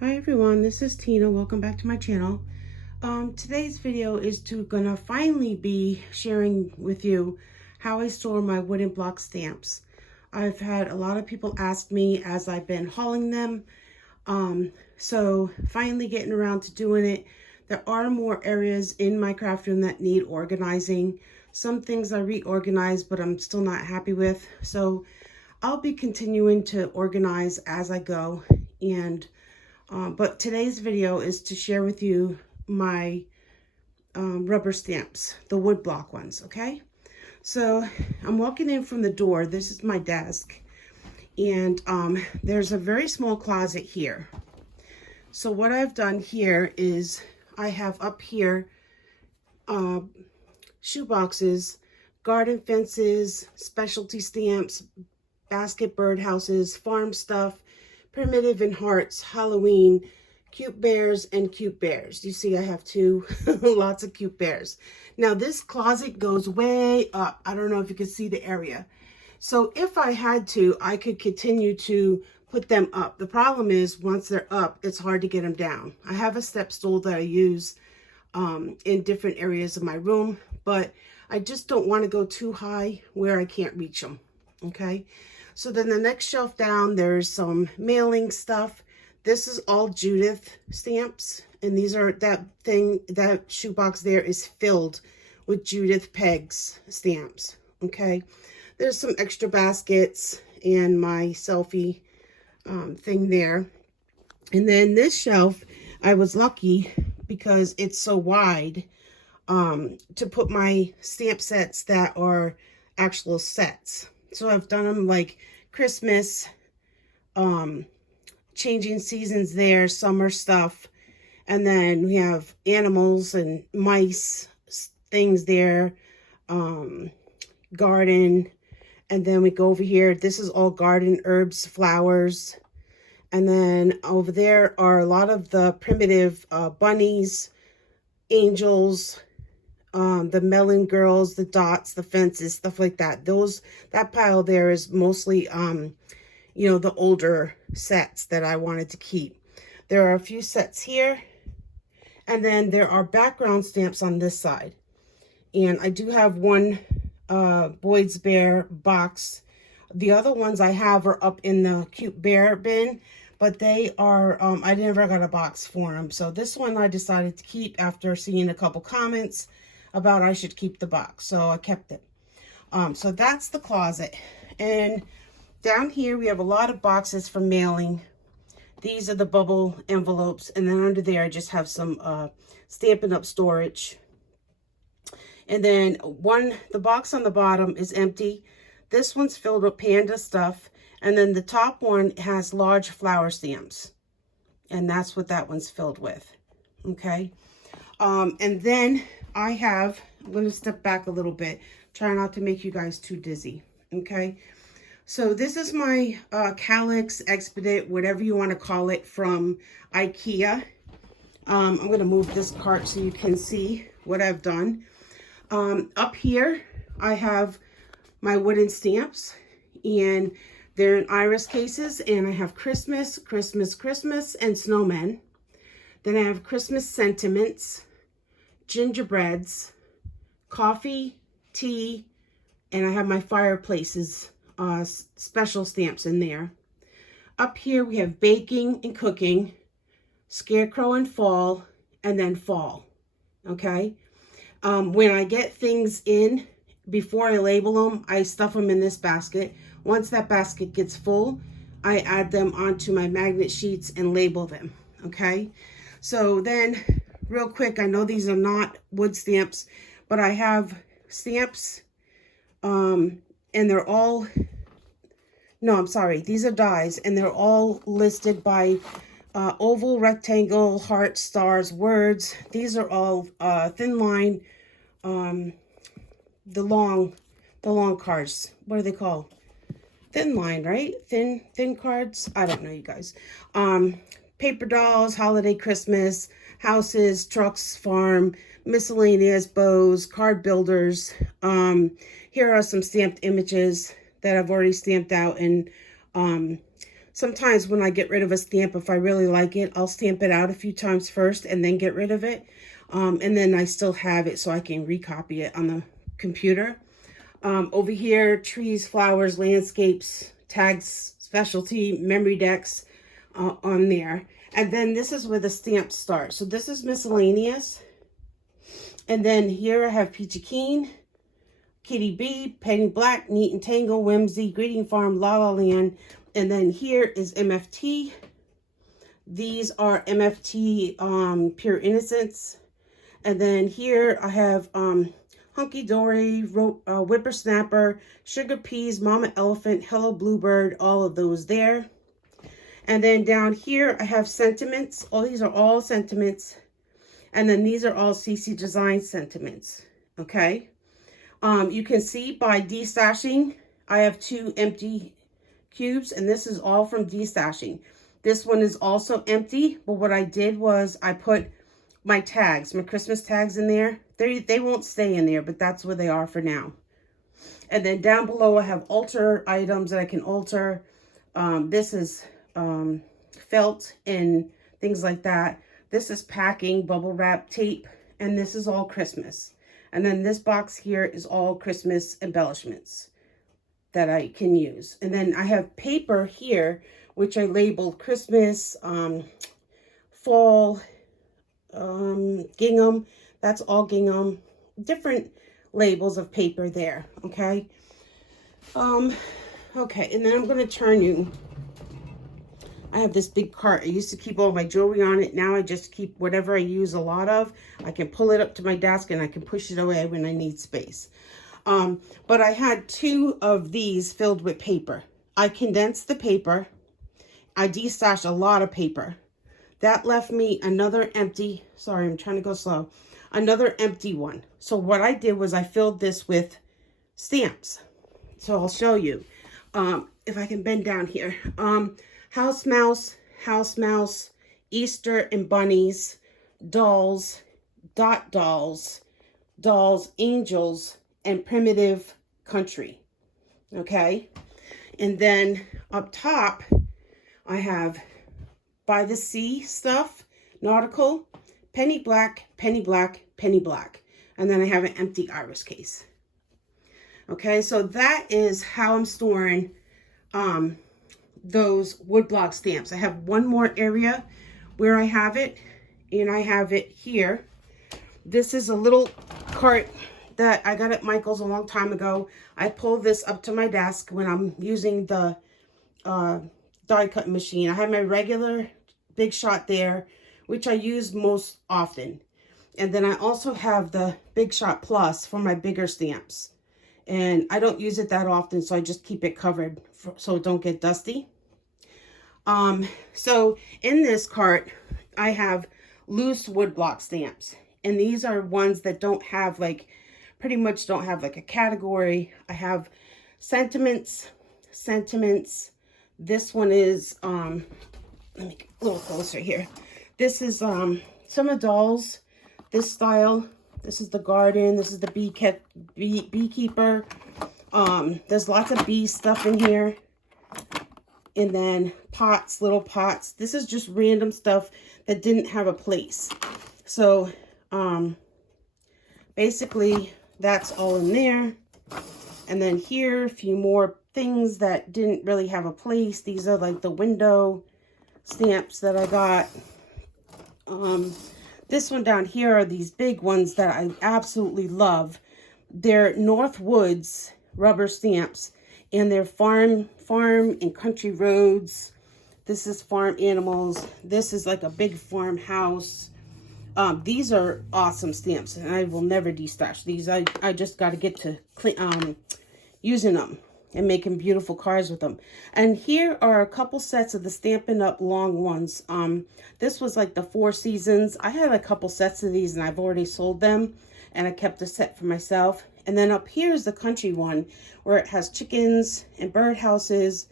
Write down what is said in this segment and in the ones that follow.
Hi everyone, this is Tina. Welcome back to my channel. Today's video is gonna finally be sharing with you how I store my wooden block stamps. I've had a lot of people ask me as I've been hauling them. So finally getting around to doing it. There are more areas in my craft room that need organizing. Some things I reorganized, but I'm still not happy with. So I'll be continuing to organize as I go. But today's video is to share with you my rubber stamps, the wood block ones, okay? So I'm walking in from the door. This is my desk. And there's a very small closet here. So what I've done here is I have up here shoe boxes, garden fences, specialty stamps, basket bird houses, farm stuff, primitive and hearts, Halloween, cute bears, and cute bears. You see I have two, lots of cute bears. Now this closet goes way up. I don't know if you can see the area. So if I had to, I could continue to put them up. The problem is once they're up, it's hard to get them down. I have a step stool that I use in different areas of my room, but I just don't want to go too high where I can't reach them, okay? So then the next shelf down, there's some mailing stuff. This is all Judith stamps. And these are that shoebox there is filled with Judith Pegs stamps. Okay. There's some extra baskets and my selfie thing there. And then this shelf, I was lucky because it's so wide to put my stamp sets that are actual sets. So I've done them like Christmas, changing seasons there, summer stuff. And then we have animals and mice things there, garden. And then we go over here. This is all garden herbs, flowers. And then over there are a lot of the primitive bunnies, angels, the melon girls, the dots, the fences, stuff like that. That pile there is mostly, you know, the older sets that I wanted to keep. There are a few sets here. And then there are background stamps on this side. And I do have one Boyd's Bear box. The other ones I have are up in the cute bear bin. But they are, I never got a box for them. So this one I decided to keep after seeing a couple comments about I should keep the box. So I kept it. So that's the closet. And down here we have a lot of boxes for mailing. These are the bubble envelopes. And then under there I just have some Stampin' Up! Storage. And then the box on the bottom is empty. This one's filled with panda stuff. And then the top one has large flower stamps. And that's what that one's filled with. Okay. And then I'm going to step back a little bit. Try not to make you guys too dizzy. Okay. So this is my Calyx, Expedite, whatever you want to call it, from IKEA. I'm going to move this cart so you can see what I've done. Up here, I have my wooden stamps. And they're in iris cases. And I have Christmas, Christmas, Christmas, and snowmen. Then I have Christmas sentiments, gingerbreads, coffee, tea, and I have my fireplaces, special stamps in there. Up here we have baking and cooking, scarecrow and fall, and then fall. Okay. When I get things in, before I label them, I stuff them in this basket. Once that basket gets full, I add them onto my magnet sheets and label them. Okay. So then real quick, I know these are not wood stamps, but I have stamps, and they're all, no, I'm sorry, these are dies, and they're all listed by oval, rectangle, heart, stars, words. These are all thin line, the long cards. What are they called? Thin line, right? Thin cards. I don't know, you guys. Paper dolls, holiday, Christmas, houses, trucks, farm, miscellaneous, bows, card builders. Here are some stamped images that I've already stamped out and sometimes when I get rid of a stamp, if I really like it, I'll stamp it out a few times first and then get rid of it. And then I still have it so I can recopy it on the computer. Over here, trees, flowers, landscapes, tags, specialty, memory decks on there. And then this is where the stamps start. So this is miscellaneous. And then here I have Peachy Keen, Kitty B, Penny Black, Neat and Tangle, Whimsy, Greeting Farm, La La Land. And then here is MFT. These are MFT Pure Innocence. And then here I have Hunky Dory, Whippersnapper, Sugar Peas, Mama Elephant, Hello Bluebird, all of those there. And then down here I have sentiments. All these are all sentiments. And then these are all CC Design sentiments. Okay. You can see by destashing, I have 2 empty cubes, and this is all from destashing. This one is also empty, but what I did was I put my tags, my Christmas tags in there. They won't stay in there, but that's where they are for now. And then down below I have alter items that I can alter. This is felt and things like that. This is packing, bubble wrap, tape, and this is all Christmas. And then this box here is all Christmas embellishments that I can use. And then I have paper here, which I labeled Christmas, fall, gingham. That's all gingham. Different labels of paper there, okay? Okay, and then I'm going to turn you. I have this big cart. I used to keep all my jewelry on it. Now I just keep whatever I use a lot of. I can pull it up to my desk and I can push it away when I need space. But I had 2 of these filled with paper. I condensed the paper. I destashed a lot of paper. That left me another empty, sorry, I'm trying to go slow, another empty one. So what I did was I filled this with stamps. So I'll show you. If I can bend down here. House mouse, Easter and bunnies, dolls, dot dolls, angels, and primitive country. Okay. And then up top, I have by the sea stuff, nautical, penny black, penny black, penny black. And then I have an empty iris case. Okay. So that is how I'm storing, those woodblock stamps. I have one more area where I have it, and I have it here. This is a little cart that I got at Michael's a long time ago. I pull this up to my desk when I'm using the die cutting machine. I have my regular Big Shot there, which I use most often. And then I also have the Big Shot Plus for my bigger stamps. And I don't use it that often, so I just keep it covered so it don't get dusty. So in this cart, I have loose woodblock stamps. And these are ones that don't have like, pretty much don't have like a category. I have sentiments. This one is, let me get a little closer here. This is some of dolls, this style. This is the garden. This is the beekeeper. There's lots of bee stuff in here. And then pots, little pots. This is just random stuff that didn't have a place. So basically that's all in there. And then here, a few more things that didn't really have a place. These are like the window stamps that I got. This one down here are these big ones that I absolutely love. They're Northwoods rubber stamps, and they're farm and country roads. This is farm animals. This is like a big farmhouse. These are awesome stamps, and I will never destash these. I just got to get to using them and making beautiful cards with them. And here are a couple sets of the Stampin' Up! Long ones. This was like the 4 seasons. I had a couple sets of these, and I've already sold them, and I kept a set for myself. And then up here is the country one, where it has chickens and birdhouses.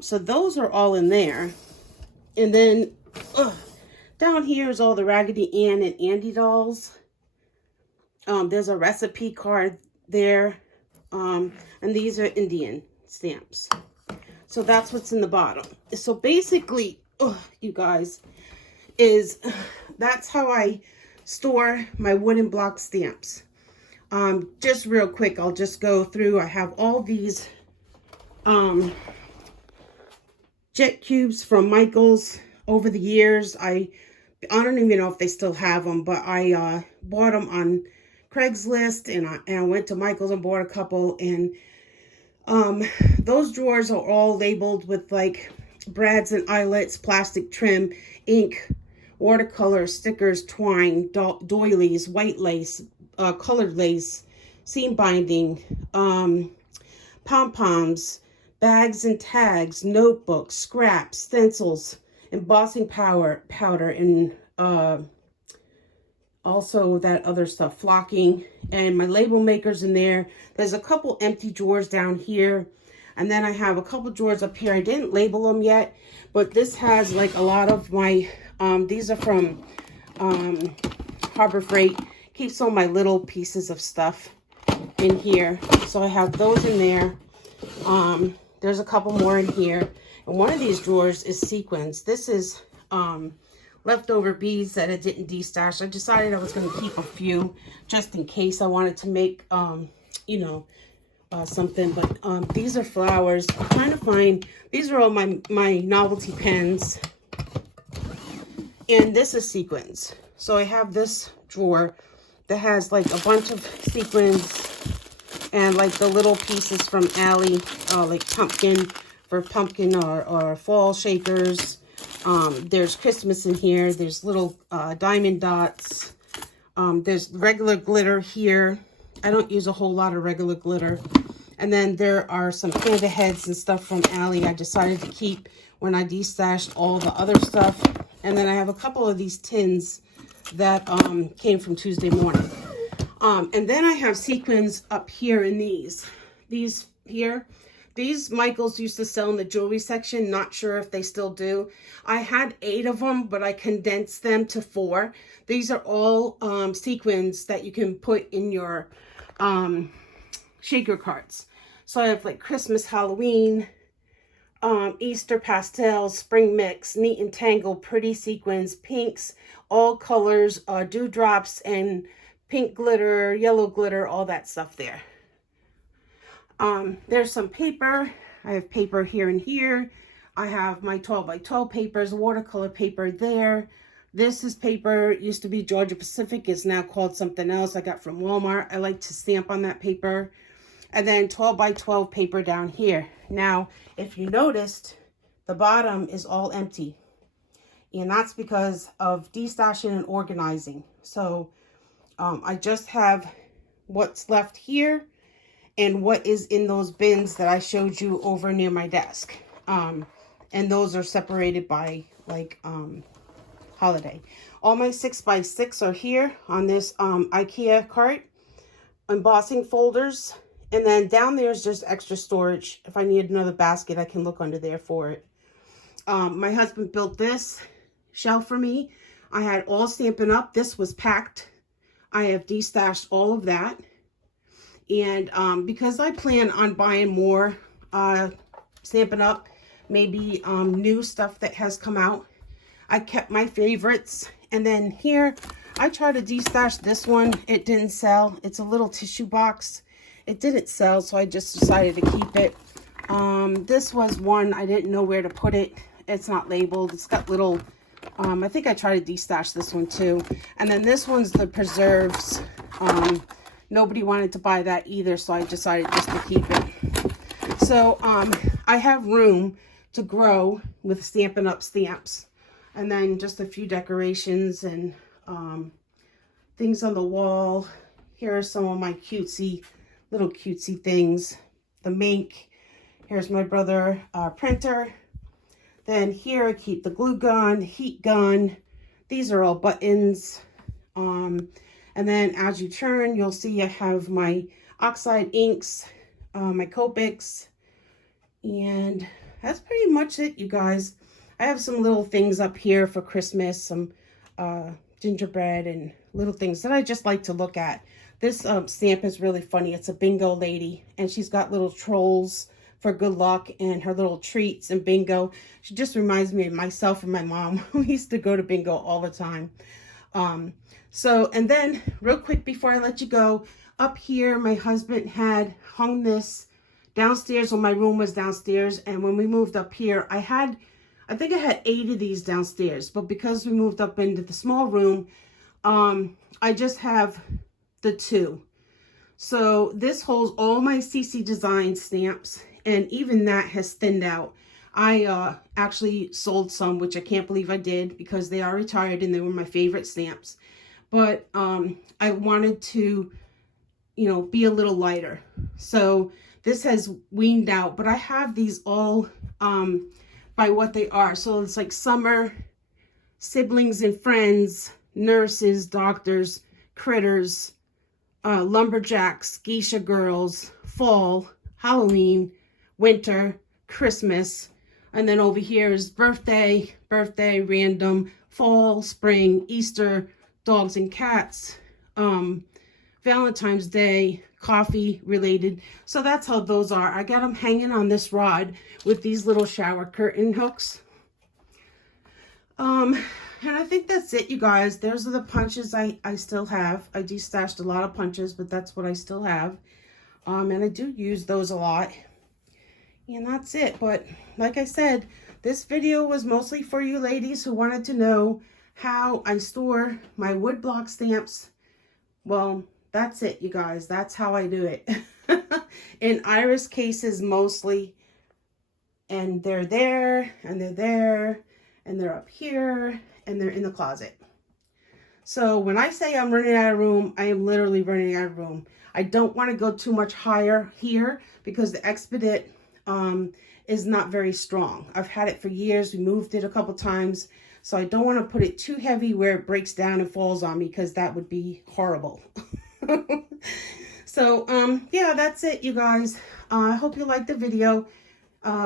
So those are all in there. And then down here is all the Raggedy Ann and Andy dolls. There's a recipe card there. And these are Indian stamps. So that's what's in the bottom. So basically, you guys, is that's how I store my wooden block stamps. Just real quick, I'll just go through. I have all these jet cubes from Michaels over the years. I don't even know if they still have them, but I bought them on Craigslist, and I went to Michaels and bought a couple. And those drawers are all labeled with like brads and eyelets, plastic trim, ink, watercolor, stickers, twine, doilies, white lace, colored lace, seam binding, pom-poms, bags and tags, notebooks, scraps, stencils, embossing powder, and also that other stuff, flocking, and my label makers in there. There's a couple empty drawers down here, and then I have a couple drawers up here. I didn't label them yet, but this has like a lot of my these are from Harbor Freight. Keeps all my little pieces of stuff in here, so I have those in there. There's a couple more in here, and one of these drawers is sequins. This is leftover beads that I didn't destash. I decided I was going to keep a few just in case I wanted to make, you know, something. But these are flowers. I'm trying to find, these are all my novelty pens. And this is sequins. So I have this drawer that has like a bunch of sequins and like the little pieces from Allie, like pumpkin or fall shakers. There's Christmas in here. There's little diamond dots. There's regular glitter here. I don't use a whole lot of regular glitter. And then there are some panda heads and stuff from Allie I decided to keep when I destashed all the other stuff. And then I have a couple of these tins that came from Tuesday morning. And then I have sequins up here in these. These here. These Michaels used to sell in the jewelry section. Not sure if they still do. I had 8 of them, but I condensed them to 4. These are all sequins that you can put in your shaker carts. So I have like Christmas, Halloween, Easter pastels, spring mix, neat and tangle, pretty sequins, pinks, all colors, dewdrops, and pink glitter, yellow glitter, all that stuff there. There's some paper. I have paper here and here. I have my 12 by 12 papers, watercolor paper there. This is paper. It used to be Georgia Pacific. It's now called something else I got from Walmart. I like to stamp on that paper. And then 12 by 12 paper down here. Now, if you noticed, the bottom is all empty. And that's because of destashing and organizing. So I just have what's left here and what is in those bins that I showed you over near my desk. And those are separated by like holiday. All my 6x6 are here on this IKEA cart. Embossing folders. And then down there is just extra storage. If I need another basket, I can look under there for it. My husband built this shelf for me. I had all Stampin' Up. This was packed. I have destashed all of that. And because I plan on buying more Stampin' Up, maybe new stuff that has come out, I kept my favorites. And then here, I tried to destash this one. It didn't sell. It's a little tissue box. It didn't sell, so I just decided to keep it. This was one I didn't know where to put it. It's not labeled. It's got little, I think I tried to destash this one too. And then this one's the preserves. Nobody wanted to buy that either, so I decided just to keep it. So I have room to grow with Stampin' Up stamps. And then just a few decorations and things on the wall. Here are some of my little cutesy things. The mink. Here's my brother printer. Then here I keep the glue gun, heat gun. These are all buttons. And then as you turn, you'll see I have my oxide inks, my Copics. And that's pretty much it, you guys. I have some little things up here for Christmas, some gingerbread and little things that I just like to look at. This stamp is really funny. It's a bingo lady, and she's got little trolls for good luck and her little treats and bingo. She just reminds me of myself and my mom. We used to go to bingo all the time. And then real quick before I let you go, up here, my husband had hung this downstairs when my room was downstairs. And when we moved up here, I think I had 8 of these downstairs, but because we moved up into the small room, I just have the 2. So this holds all my CC Design stamps, and even that has thinned out. I actually sold some, which I can't believe I did because they are retired and they were my favorite stamps. But I wanted to, you know, be a little lighter. So this has weaned out, but I have these all by what they are. So it's like summer, siblings and friends, nurses, doctors, critters, lumberjacks, geisha girls, fall, Halloween, winter, Christmas, and then over here is birthday, random, fall, spring, Easter, dogs and cats, Valentine's Day, coffee related. So that's how those are. I got them hanging on this rod with these little shower curtain hooks. And I think that's it, you guys. Those are the punches I still have. I destashed a lot of punches, but that's what I still have. And I do use those a lot. And that's it. But like I said, this video was mostly for you ladies who wanted to know how I store my woodblock stamps. Well, that's it, you guys. That's how I do it. In iris cases mostly. And they're there, and they're there, and they're up here, and they're in the closet. So when I say I'm running out of room, I am literally running out of room. I don't want to go too much higher here because the Expedit is not very strong. I've had it for years. We moved it a couple times. So I don't want to put it too heavy where it breaks down and falls on me because that would be horrible. So, yeah, that's it, you guys. I hope you liked the video.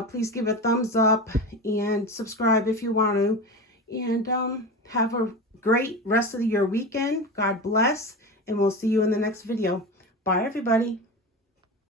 Please give a thumbs up and subscribe if you want to. And have a great rest of your weekend. God bless. And we'll see you in the next video. Bye, everybody.